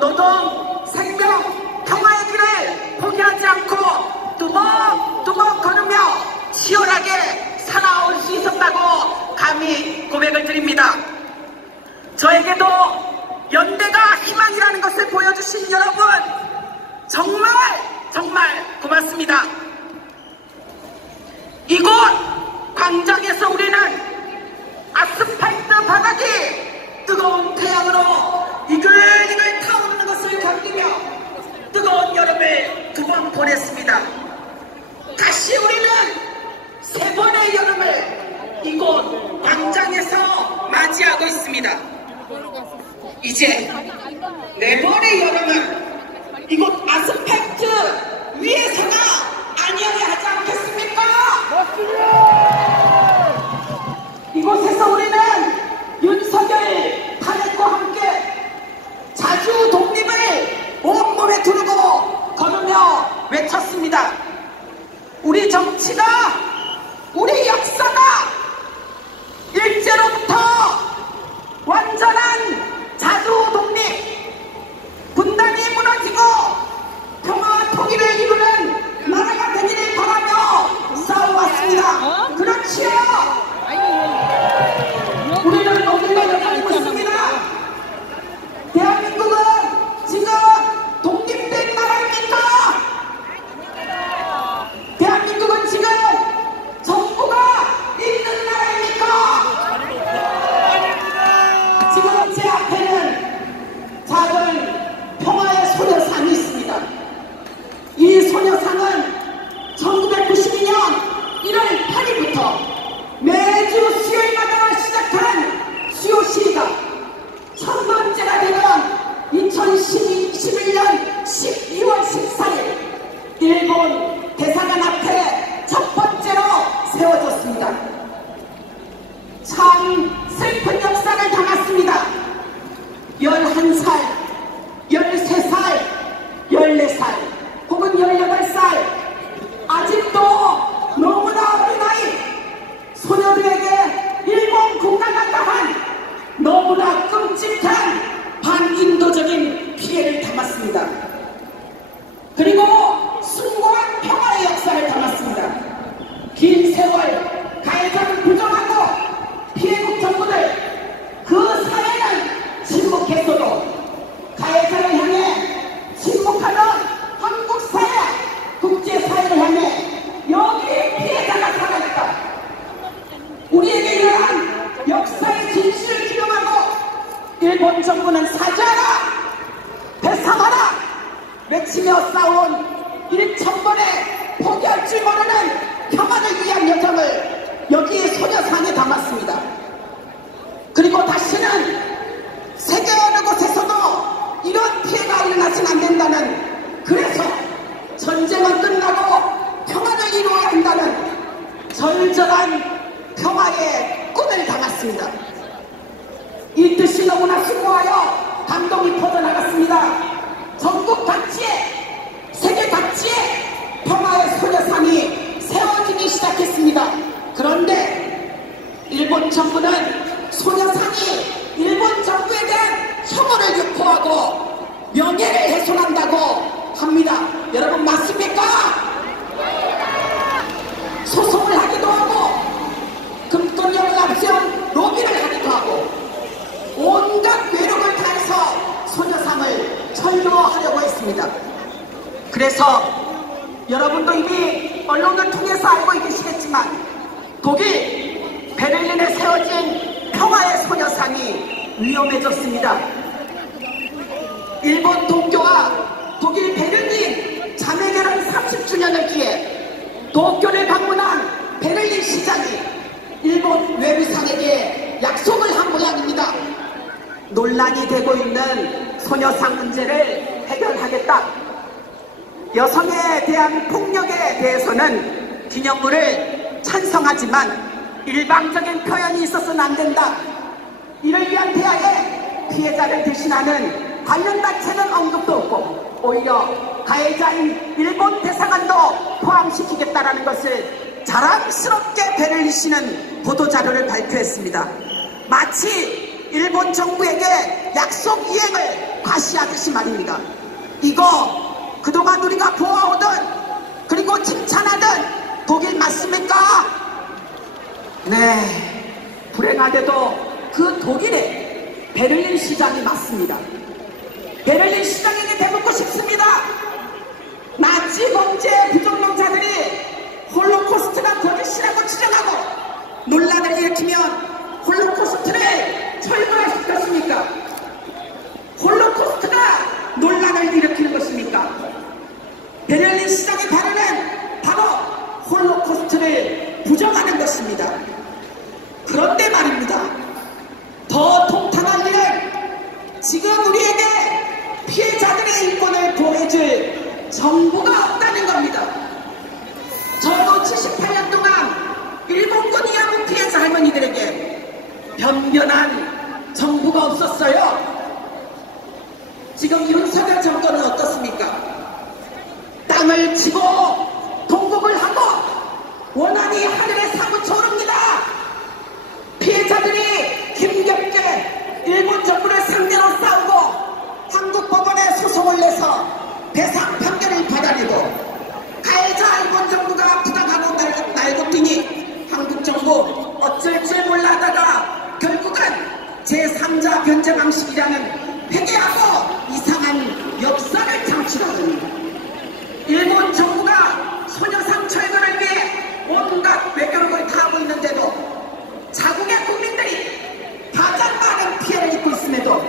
노동, 생명, 평화의 길을 포기하지 않고 뚜벅뚜벅 걸으며 치열하게 살아올 수 있었다고 감히 고백을 드립니다. 저에게도 연대가 희망이라는 것을 보여주신 여러분, 정말 고맙습니다. 이곳 광장에서 우리는 아스팔트 바닥이 뜨거운 태양으로 이글이글 타오르는 것을 견디며 뜨거운 여름을 2번 보냈습니다. 다시 우리는 3번의 여름을 이곳 광장에서 맞이하고 있습니다. 이제 4번의 여름은 이곳 아스팔트 위에서가 아니어야 하지 않겠습니까? 이곳에서 우리는 윤석열 탄핵과 함께 자주 독립을 온몸에 두르고 걸으며 외쳤습니다. 우리 정치가, 우리 역사가 일제로부터 완전한 자주 독립, 분단이 무너지고 평화와 통일을 이루는 나라가 되기를 바라며 싸워왔습니다. 그렇지요? 우리는 어디가 열리고 있습니다. 대한민국은 지금 독립된 나라입니까? 대한민국은 지금 정부가 있는 나라입니까? 지금 제 앞에는 작은 평화의 소녀상이 있습니다. 이 소녀상은 1992년 1월 8일부터 매주 수요일마다 시작한 수요시위가 1000번째가 되는 2011년 12월 14일 일본 대사관 앞에 첫 번째로 세워졌습니다. 참 슬픈 역사를 담았습니다. 11살, 13살, 14살 혹은 18살 아직도 너무나 어린아이 소녀들에게 일본 국가가 가한 너무나 끔찍한 반인도적인 피해를 담았습니다. 그리고 숭고한 평화의 역사를 담았습니다. 긴 세월 가해자를 부정하고 피해국 정부들 그 사회는 침묵했어도 가해자를 향해 침묵하던 한국 사회, 국제사회를 향해 여기 피해자가 살아있다. 우리에게 일어난 역사의 진실을 규명하고 일본 정부는 사죄하라, 배상하라 외치며 싸운 1000번의 포기할 줄 모르는 평화를 위한 여정을 여기에 소녀상에 담았습니다. 그리고 다시는 세계 어느 곳에서도 이런 피해가 일어나진 않는다는, 그래서 전쟁은 끝나고 평화를 이루어야 한다는 절절한 평화의 꿈을 담았습니다. 이 뜻이 너무나 수고하여 감동이 퍼져나갔습니다. 전국 각지에, 세계 각지에 평화의 소녀상이 세워지기 시작했습니다. 그런데 일본 정부는 소녀상이 일본 정부에 대한 혐오를 유포하고 명예를 훼손한다고 합니다. 여러분 맞습니까? 소송을 하기도 하고 금돈령을 앞세운 로비를 하기도 하고 온갖 외력을 다해서 소녀상을 철거하려고 했습니다. 그래서 여러분도 이미 언론을 통해서 알고 계시겠지만 독일 베를린에 세워진 평화의 소녀상이 위험해졌습니다. 일본 도쿄와 독일 베를린 자매결혼 30주년을 기해 도쿄를 방문한 베를린 시장이 일본 외무상에게 약속을 한 모양입니다. 논란이 되고 있는 소녀상 문제를 해결하겠다. 여성에 대한 폭력에 대해서는 기념물을 찬성하지만 일방적인 표현이 있어서는 안 된다. 이를 위한 대화에 피해자를 대신하는 관련 단체는 언급도 없고 오히려 가해자인 일본 대사관도 포함시키겠다라는 것을 자랑스럽게 베를린시는 보도자료를 발표했습니다. 마치 일본 정부에게 약속 이행을 과시하듯이 말입니다. 이거 그동안 우리가 보아오던 그리고 칭찬하던 독일 맞습니까? 네, 불행하게도 그 독일의 베를린 시장이 맞습니다. 베를린 시장에게 대묻고 싶습니다. 나치 범죄 부정론자들이 홀로코스트가 거짓이라고 주장하고 논란을 일으키면 홀로코스트를 철거하실 것입니까? 홀로코스트가 논란을 일으키는 것입니까? 베를린 시장의 발언은 바로 홀로코스트를 부정하는 것입니다. 그런데 말입니다. 더 통탄한 일은 지금 우리에게 피해자들의 인권을 보호해줄 정부가 없다는 겁니다. 저도 78년 동안 일본군 이하부 피해자 할머니들에게 변변한 정부가 없었어요. 지금 윤석열 정권은 어떻습니까? 땅을 치고 통곡을 하고 원한이 하늘에 사무쳐 오릅니다. 피해자들이 힘겹게 일본 정부를 상대로 싸우고 한국 법원에 소송을 내서 배상 판결을 받아내고 가해자 일본 정부가 부당하고 날고 뛰니 한국 정부 어쩔 줄 몰라다가 결국은 제3자 변제 방식이라는 회개하고 이상한 역사를 창출하더니 일본 정부가 소녀상 철거를 위해 온갖 외교력을 다하고 있는데도 자국의 국민들이 가장 많은 피해를 입고 있음에도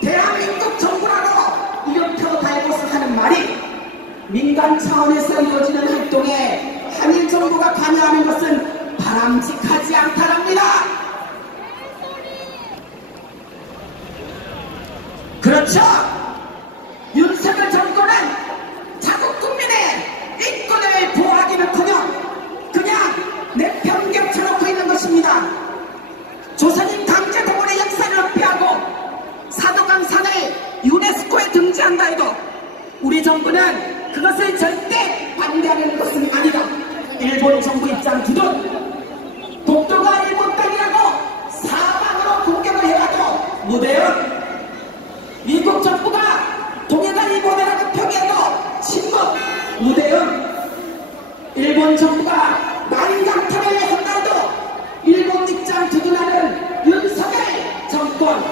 대한민국 정부라고 이름표 달고서 하는 말이 민간 차원에서 이루어지는 활동에 한일 정부가 관여하는 것은 바람직하지 않다랍니다. 그렇죠. 윤석열 정권은 자국 국민의 인권을 보호하기는커녕 그냥 내편겹쳐놓고 있는 것입니다. 조선인 강제 동원의 역사를 은폐하고 사도강산을 유네스코에 등재한다 해도 우리 정부는 그것을 절대 반대하는 것은 아니다. 일본 정부 입장 두둔 독도가 일본 땅이라고 사방으로 공격을 해와도 무대응, 미국 정부가 동해가 일본이라고 표기해도 침묵, 무대응, 일본 정부가 마린 강탈을 한다도 일본 입장 두둔하는 윤석열 정권,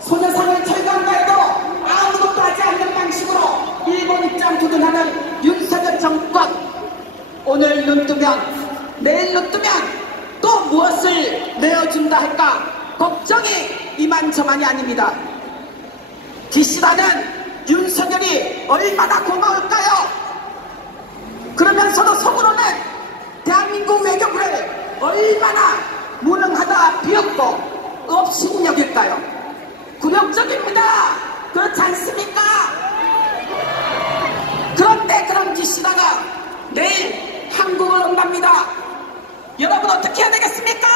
소녀상을 철거한다 해도 아무것도 하지 않는 방식으로 일본 입장 두둔하는 윤석열 정권, 오늘 눈 뜨면 내일 눈 뜨면 또 무엇을 내어준다 할까 걱정이 이만저만이 아닙니다. 기시다는 윤석열이 얼마나 고마울까요? 그러면서도 속으로는 대한민국 외교부를 얼마나 무능하다 비웃고 업신여길까요? 굴욕적입니다. 그렇지 않습니까? 그런데 그런 기시다가 내일 한국을 온답니다. 여러분 어떻게 해야 되겠습니까?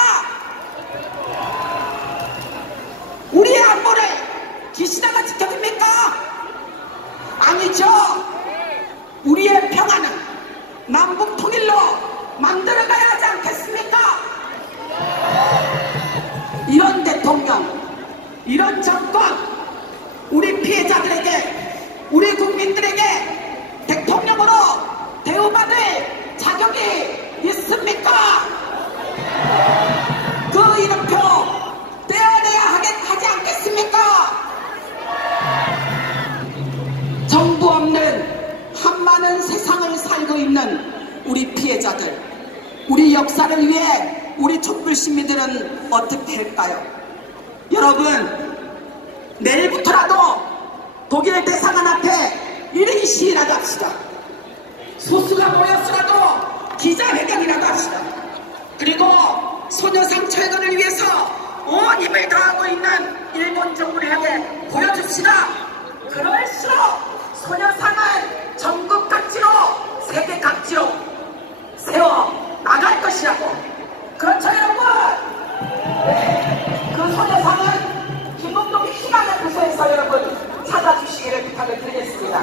우리의 안보를 기시다가 지켜줍니까? 아니죠. 우리의 평화는 남북 통일로 만들어가야 하지 않겠습니까? 이런 대통령, 이런 정권, 우리 피해자들에게, 우리 국민들에게 대통령으로 대우받을 자격이 있습니까? 그 이름표 떼어내야 하지 않겠습니까? 정부 없는 한많은 세상을 살고 있는 우리 피해자들, 우리 역사를 위해 우리 촛불 시민들은 어떻게 할까요? 여러분, 내일부터라도 독일 대사관 앞에 1인 시위라도 합시다. 소수가 모였으라도 기자회견이라도 합시다. 그리고 소녀상 철거를 위해서 온 힘을 다하고 있는 일본 정부를 향해 보여줍시다. 그럴수록 소녀상은 전국 각지로, 세계 각지로 세워 나갈 것이라고. 그렇죠 여러분? 네. 그 소녀상은 김봉동이 희망의 부서에서 여러분 찾아주시기를 부탁을 드리겠습니다.